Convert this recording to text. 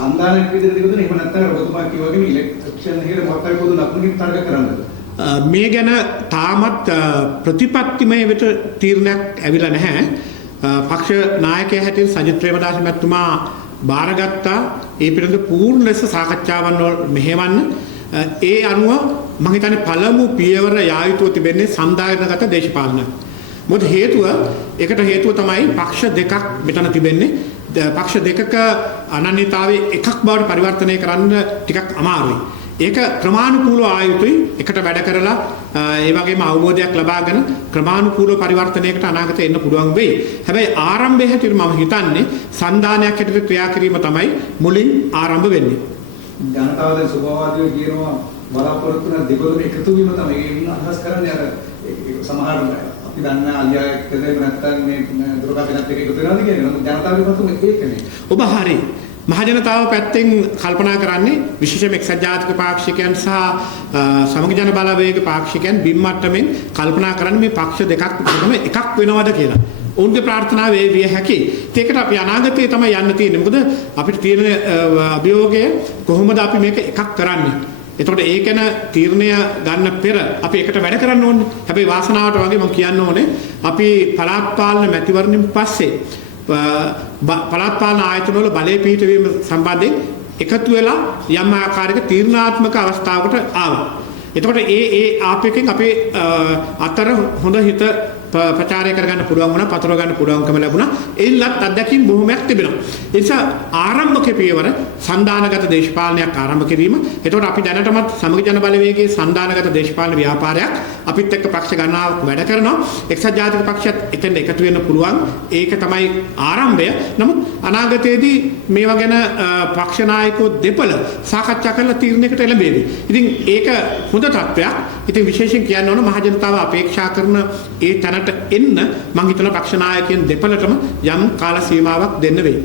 සන්දානයක් විදිහට තිබුණේ එහෙම නැත්නම් ඔබතුමා කිව්වා වගේ ඉලෙක්ෂන් එකේ මොකක්ද පොදු ලකුණකින් තර්ක කරන්නද? මේ ගැන තාමත් ප්‍රතිපත්තිමය වෙත තීරණයක් ඇවිල්ලා නැහැ. පක්ෂ නායකයා හැටියට සජිත් ප්‍රේමදාස මැතිතුමා බාරගත්තා ඒ පිළිබඳ පූර්ණ ලෙස සාකච්ඡාවන් මෙහෙවන්න. ඒ අනුව මම හිතන්නේ පළමු පියවර යා යුතුව තිබෙන්නේ සන්දානගත දේශපාලනය. මොකද ඒකට හේතුව තමයි පක්ෂ දෙකක් මෙතන තිබෙන්නේ. පක්ෂ දෙකක අනන්‍යතාවයේ එකක් බවට පරිවර්තනය කරන්න ටිකක් අමාරුයි. ඒක ක්‍රමානුකූලව ආයුතුයි එකට වැඩ කරලා ඒ වගේම අවබෝධයක් ලබාගෙන ක්‍රමානුකූලව පරිවර්තනයකට අනාගතේ එන්න පුළුවන් වෙයි. හැබැයි ආරම්භයේ හැටියට මම හිතන්නේ සන්දානයක් හැටියට ක්‍රියා කිරීම තමයි මුලින් ආරම්භ වෙන්නේ. ජනතාව දැන් සුභවාදීව කියනවා බලාපොරොත්තු වෙන දෙබොදුන එකතු වීම තමයි ඒ අදහස් කරන්නේ. අර සමහර අපි දන්න අලියායකද නැත්නම් මේ දුරකථනත් එක්ක එකතු වෙනවාද කියන්නේ. ජනතාවගේ පසුම ඒකනේ. ඔබ හරි. මහජනතාව පැත්තෙන් කල්පනා කරන්නේ විශේෂයෙන්ම එක්සත් ජාතික පාක්ෂිකයන් සහ සමගි ජන බලවේග පාක්ෂිකයන් බිම් මට්ටමින් කල්පනා කරන්නේ මේ පක්ෂ දෙකක් එකක් වෙනවද කියලා. ඔවුන්ගේ ප්‍රාර්ථනාව වේ විය හැකියි. ඒකට අපි අනාගතයේ තමයි යන්න තියෙන්නේ. මොකද අපිට තියෙන අභියෝගය කොහොමද අපි මේක එකක් කරන්නේ? එතකොට ඒක ගැන තීරණය ගන්න පෙර අපි එකට වැඩ කරන්න ඕනේ. හැබැයි වාසනාවට වගේ මම කියන්න ඕනේ අපි පළාත් පාලන මැතිවරණයෙන් පස්සේ පළාත් පාලන ආයතනවල බලය පිහිටවීම සම්බන්ධයෙන් එකතු වෙලා යම් ආකාරයක තීරණාත්මක අවස්ථාවකට ආවා. එතකොට ඒ ආපෙකින් අපේ අතර හොඳ හිත ප්‍රචාරය කරගන්න පුළුවන් වුණා, පතරව ගන්න පුළුවන්කම ලැබුණා. ඒලත් අත්දැකීම් බොහොමයක් තිබෙනවා. ඒ නිසා ආරම්භක පියවර සන්දානගත දේශපාලනයක් ආරම්භ කිරීම. එතකොට අපි දැනටමත් සමගි ජන බලවේගයේ සන්දානගත දේශපාලන ව්‍යාපාරයක් අපිත් එක්ක පක්ෂ ගණනාවක් වැඩ කරනවා. එක්සත් ජාතික පක්ෂයත් එතෙන් එකතු වෙන්න පුළුවන්. ඒක තමයි ආරම්භය. නමුත් අනාගතයේදී මේවා ගැන පක්ෂ ናයකයෝ දෙපළ සාකච්ඡා කරලා තීරණයකට එළඹෙවි. ඉතින් ඒක හොඳ තත්ත්වයක්. ඉතින් විශේෂයෙන් කියන්න ඕන මහජනතාව අපේක්ෂා කරන ඒ තැනට එන්න මම හිතන පක්ෂ නායකයන් දෙපළටම යම් කාල සීමාවක් දෙන්න වෙයි.